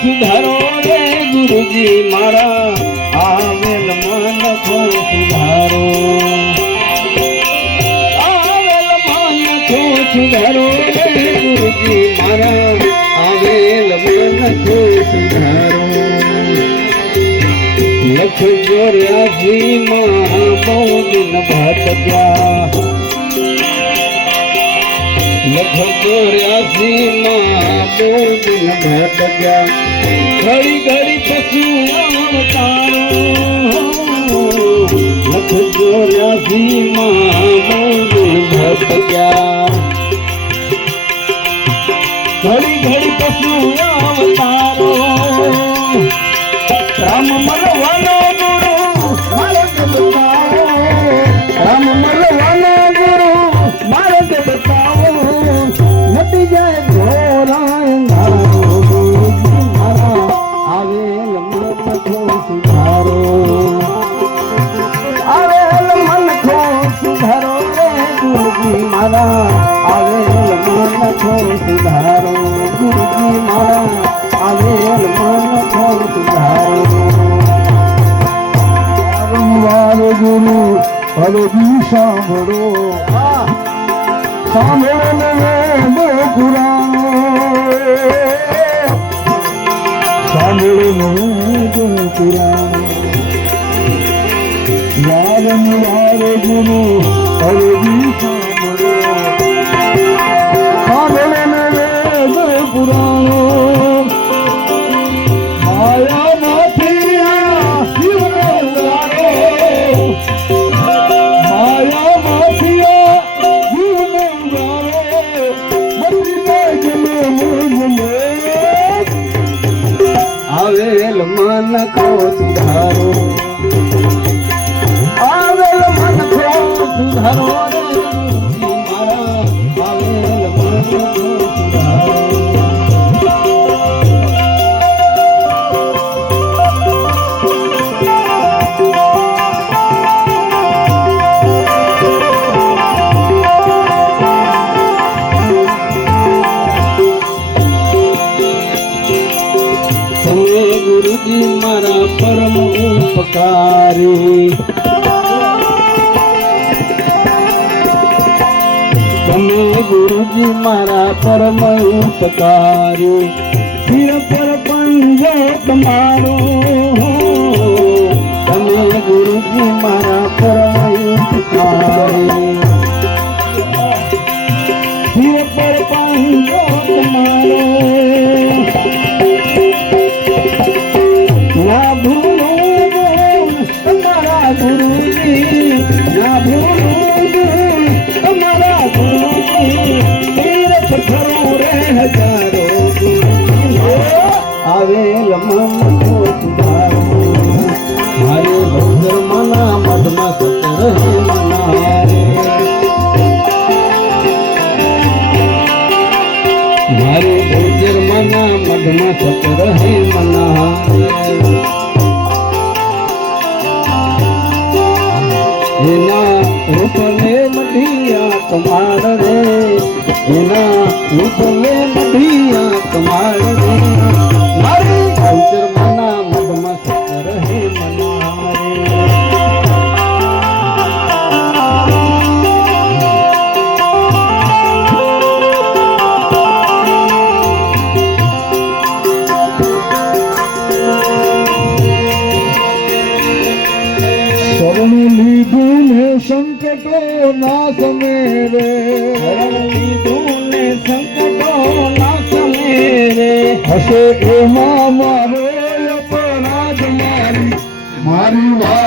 સુધારો રે ગુરુજી મારા લખ ચોર્યાસી માં બહુ દિન ભટક્યા લખ ચોર્યાસી માં બહુ દિન ભટક્યા ઘડી ઘડી પશુ અવતારો લખ ચોર્યાસી માં બહુ દિન ભટક્યા ઘડી ઘડી પશુ અવતારો રામ મલવાનો ખો સુધારો ગુરુજી મારા આવેલ મન ખો સુધારો. વારંવાર ગુરુ હરજી સાંભળો. સાંભળો વારંવાર ગુરુ હરજી આવેલ મન કો સુધારો. આવેલ મન કો સુધારો. ગુરુજી મારા પરમ ઉપકારી. તમે ગુરુજી મારા પરમ ઉપકારી. સિર પર પંજો તમારો. મારે ભોજર મના મઢમાં સત રહે મના એના રૂપને મઢિયા કમાડ રે એના રૂપને સંકટો નાશ સમે રે શરણ લીધું ને સંકટો ના સમે હશે એમાં મારો મારી. મારી મારી